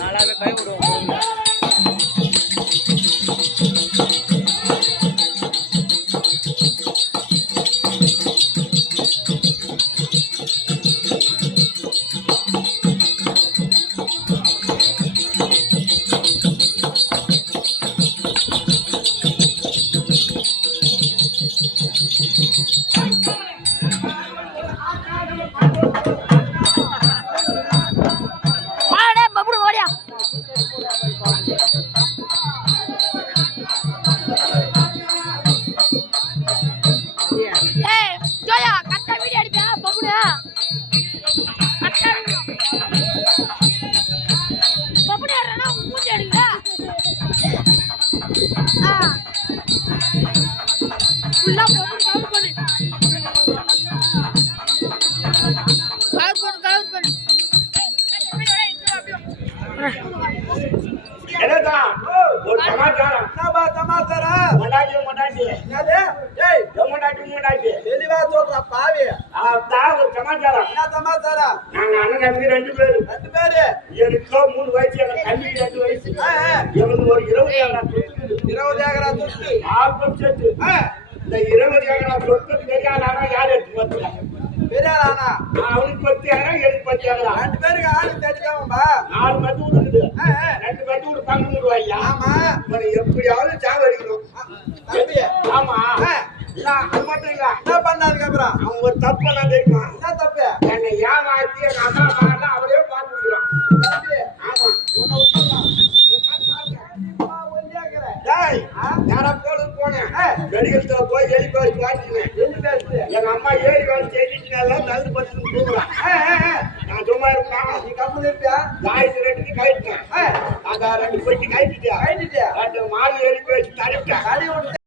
நாளாவே கை விடுவோம். ஒரு சமாச்சாரம் தெளிவா சொல்ற பாவி. ஒரு சமாச்சாரம். என்ன சமாச்சாரம்? நாங்க அண்ணன் தம்பி 2 பேரு. எனக்கு 3 வயசு, எனக்கு தம்பி 2 வயசு. இவனுக்கு ஒரு 20 ஏக்கரா சொத்து. Album set. இந்த 20 ஏக்கரா சொத்து பெரியாளானா யார் எடுத்து பார்த்துருக்காங்க? பெரியாளானா அவனுக்கு 10 ஏக்கரா, எனக்கு 10 ஏக்கரா. 2 பேருக்கு ஆளு தெரிஞ்சாமப்பா. 4 மத்து விடுக்குது. 2 மத்து விடு பங்கு விடுவாங்க. ஆமா, இவனை எப்படியாவது சாவடிக்கணும். ஆமா, அது மட்டும் இல்ல. என்ன பண்ணாதுக்கு அப்புறம் அவன் ஒரு தப்பு பண்ணா தெரியுமா? என்ன தப்பு? என்னை ஏமாத்தி எங்க அம்மா பாடல அவரே பார்த்து விடுறான். ஆமா, போனேன் மெடிக்கல் போய் எலி பேசி வாங்கினேன். எங்க அம்மா ஏறி வேலை செஞ்சுட்டு நல்லது பத்து தூங்குறான். நான் சும்மா இருப்பேன். நீ கம்மி இருப்பியா? ஆயிரத்தி 2க்கு கைட்டேன். அதான் 2 போயிட்டு கைட்டுட்டியா? 2 மாடு ஏறி பேசி தடுவிட்டேன்.